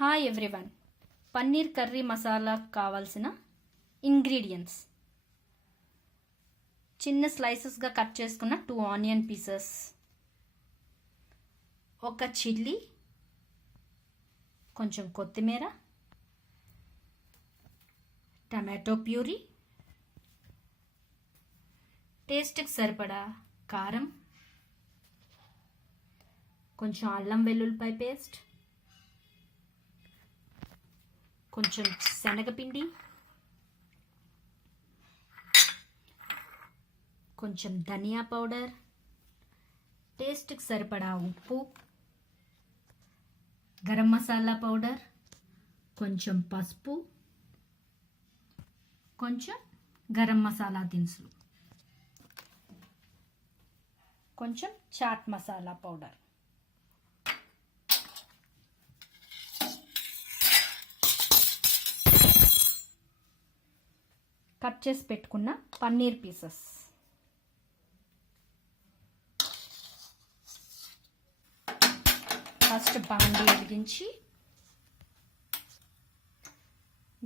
Hi everyone, paneer curry masala కావాల్సిన ingredients: చిన్న స్లైసెస్గా cut చేసుకున్న 2 ఆనియన్ పీసెస్, ఒక చిల్లీ, కొంచెం కొత్తిమీర, టమాటో ప్యూరీ, టేస్ట్కి సరిపడా కారం, కొంచెం అల్లం వెల్లుల్లిపాయ పేస్ట్, కొంచెం శనగపిండి, కొంచెం ధనియా పౌడర్, టేస్ట్కి సరిపడా ఉప్పు, గరం మసాలా పౌడర్, కొంచెం పసుపు, కొంచెం గరం మసాలా దినుసులు, కొంచెం చాట్ మసాలా పౌడర్. కట్ చేసి పెట్టుకున్న పన్నీర్ పీసెస్, ఫస్ట్ బాండీ వెలిగించి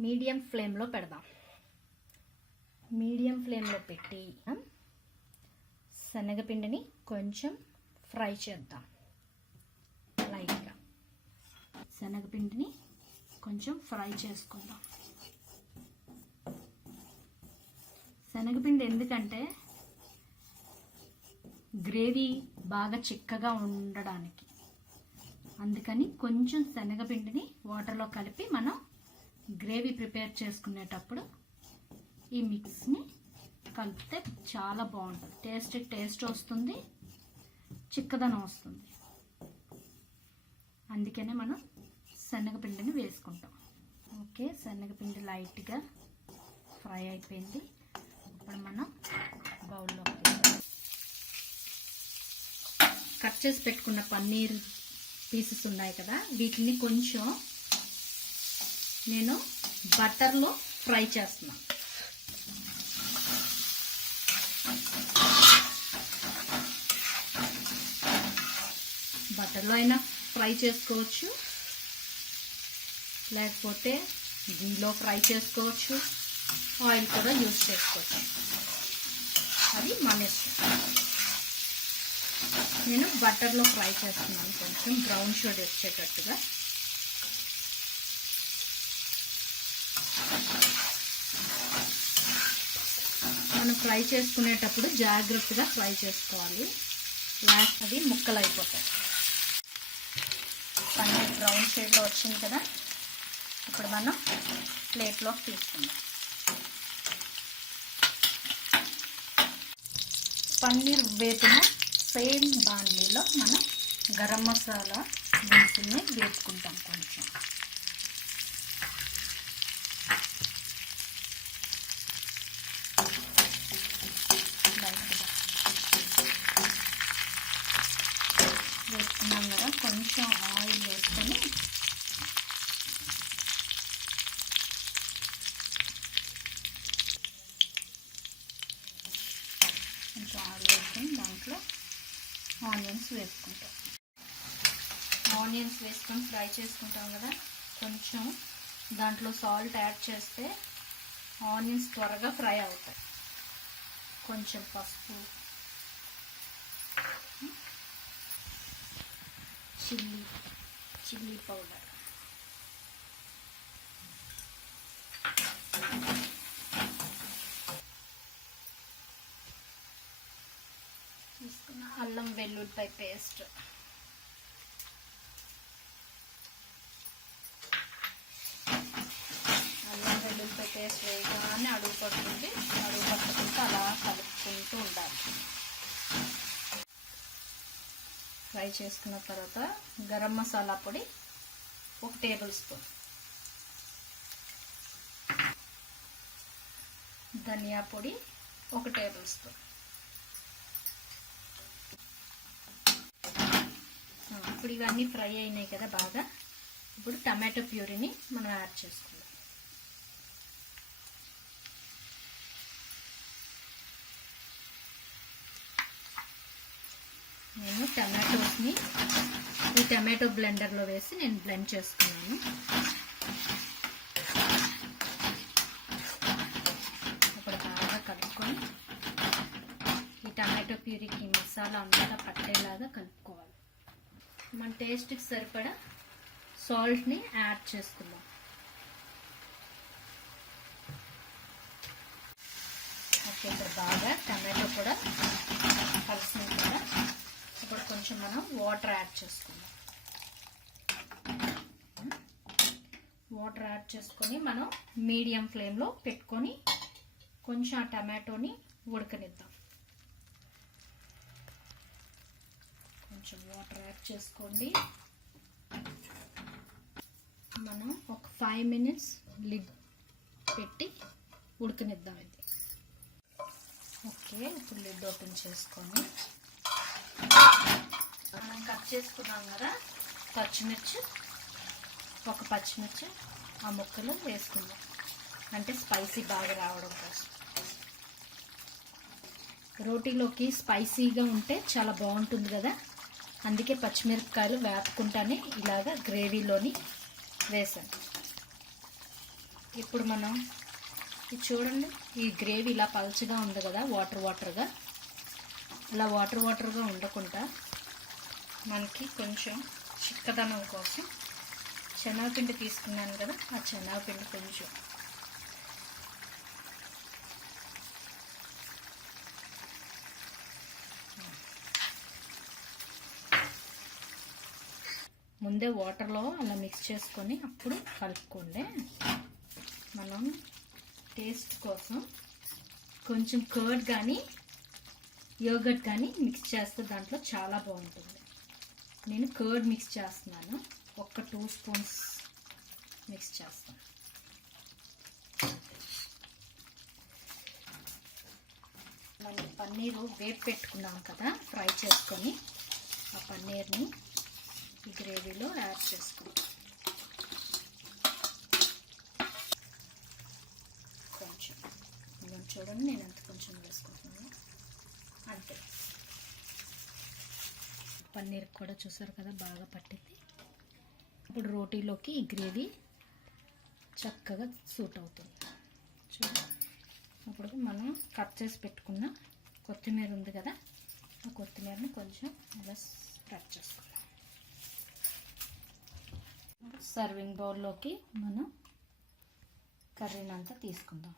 మీడియం ఫ్లేమ్లో పెడదాం. మీడియం ఫ్లేమ్లో పెట్టి శనగపిండిని కొంచెం ఫ్రై చేద్దాం. లైట్గా శనగపిండిని కొంచెం ఫ్రై చేసుకుందాం. శనగపిండి ఎందుకంటే గ్రేవీ బాగా చిక్కగా ఉండడానికి, అందుకని కొంచెం శనగపిండిని వాటర్లో కలిపి మనం గ్రేవీ ప్రిపేర్ చేసుకునేటప్పుడు ఈ మిక్స్ని కలిపితే చాలా బాగుంటుంది. టేస్ట్ వస్తుంది, చిక్కదనం వస్తుంది. అందుకనే మనం శనగపిండిని వేసుకుంటాం. ఓకే, శనగపిండి లైట్గా ఫ్రై అయిపోయింది. ఇప్పుడు మనం బౌల్లో కట్ చేసి పెట్టుకున్న పన్నీర్ పీసెస్ ఉన్నాయి కదా, వీటిని కొంచెం నేను బటర్లో ఫ్రై చేస్తున్నాను. బటర్లో అయినా ఫ్రై చేసుకోవచ్చు, లేకపోతే గీలో ఫ్రై చేసుకోవచ్చు, ఆయిల్ కూడా యూజ్ చేసుకోవచ్చు. అది మన ఇష్టం. నేను బటర్లో ఫ్రై చేస్తున్నాను, కొంచెం బ్రౌన్ షేడ్ వచ్చేటట్టుగా. మనం ఫ్రై చేసుకునేటప్పుడు జాగ్రత్తగా ఫ్రై చేసుకోవాలి, లేకపోతే అది ముక్కలు అయిపోతాయి. పన్నీర్ బ్రౌన్ షేడ్లో వచ్చింది కదా, ఇప్పుడు మనం ప్లేట్లోకి తీసుకుందాం. పన్నీర్ వేపిన సేమ్ బాండ్లీలో మనం గరం మసాలా దినుసుల్ని వేసుకుంటాం. కొంచెం లైట్గా వేసుకున్నాం కదా, కొంచెం ఆయిల్ వేసుకొని దాంట్లో ఆనియన్స్ వేసుకుంటాం. ఆనియన్స్ వేసుకొని ఫ్రై చేసుకుంటాం కదా, కొంచెం దాంట్లో సాల్ట్ యాడ్ చేస్తే ఆనియన్స్ త్వరగా ఫ్రై అవుతాయి. కొంచెం పసుపు, చిల్లీ పౌడర్, తీసుకున్న అల్లం వెల్లుల్లిపాయ పేస్ట్, అల్లం వెల్లుల్లిపాయ పేస్ట్ వేయగానే అడుగు పడుతుంది. అడుగు పట్టుకుంటూ అలా కలుపుకుంటూ ఉండాలి. ఫ్రై చేసుకున్న తర్వాత గరం మసాలా పొడి 1 టేబుల్ స్పూన్, ధనియా పొడి 1 టేబుల్ స్పూన్. ఇప్పుడు ఇవన్నీ ఫ్రై అయినాయి కదా బాగా. ఇప్పుడు టమాటో ప్యూరీని మనం యాడ్ చేసుకుందాం. నేను టమాటోస్ని ఈ టమాటో బ్లెండర్లో వేసి నేను బ్లెండ్ చేసుకున్నాను. ఇప్పుడు బాగా కలుపుకొని ఈ టమాటో ప్యూరీకి మసాలా అంతా పట్టేలాగా కలుపుకోవాలి. మన టేస్ట్కి సరిపడా సాల్ట్ని యాడ్ చేసుకుందాం. ఓకే, ఇప్పుడు బాగా టమాటో కూడా కలిసింది కదా. ఇప్పుడు కొంచెం మనం వాటర్ యాడ్ చేసుకుందాం. వాటర్ యాడ్ చేసుకొని మనం మీడియం ఫ్లేమ్లో పెట్టుకొని కొంచెం ఆ టమాటోని ఉడకనిద్దాం. కొంచెం వాటర్ యాడ్ చేసుకోండి. మనం ఒక 5 minutes లిడ్ పెట్టి ఉడకనిద్దాం ఇది. ఓకే, ఇప్పుడు లిడ్ ఓపెన్ చేసుకొని మనం కట్ చేసుకున్నాం కదా పచ్చిమిర్చి, ఒక పచ్చిమిర్చి ఆ ముక్కలు వేసుకుందాం, అంటే స్పైసీ బాగా రావడం కోసం. రోటీలోకి స్పైసీగా ఉంటే చాలా బాగుంటుంది కదా, అందుకే పచ్చిమిరపకాయలు వేపుకుంటానే ఇలాగా గ్రేవీలోని వేసాను. ఇప్పుడు మనం ఇది చూడండి, ఈ గ్రేవీ ఇలా పల్చగా ఉంది కదా, వాటర్గా. ఇలా వాటర్గా ఉండకుండా మనకి కొంచెం చిక్కదనం కోసం శనగపిండి తీసుకున్నాను కదా, ఆ శనగపిండి కొంచెం ముందే వాటర్లో అలా మిక్స్ చేసుకొని అప్పుడు కలుపుకోండి. మనం టేస్ట్ కోసం కొంచెం కర్డ్ కానీ యోగర్ట్ కానీ మిక్స్ చేస్తే దాంట్లో చాలా బాగుంటుంది. నేను కర్డ్ మిక్స్ చేస్తున్నాను, ఒక 2 స్పూన్స్ మిక్స్ చేస్తాను. మనం పన్నీరు వేపు పెట్టుకున్నాం కదా, ఫ్రై చేసుకొని ఆ పన్నీర్ని ఈ గ్రేవీలో యాడ్ చేసుకుంటాం. కొంచెం చూడండి, నేను ఎంత కొంచెం వేసుకుంటున్నాను అంతే. పన్నీర్ కూడా చూసారు కదా బాగా పట్టింది. ఇప్పుడు రోటీలోకి ఈ గ్రేవీ చక్కగా సూట్ అవుతుంది. చూడండి, ఇప్పుడు మనం కట్ చేసి పెట్టుకున్న కొత్తిమీర ఉంది కదా, ఆ కొత్తిమీరని కొంచెం అలా స్ప్రెడ్ చేసుకుందాం. సర్వింగ్ బౌల్లోకి మనం కర్రీని అంతా తీసుకుందాం.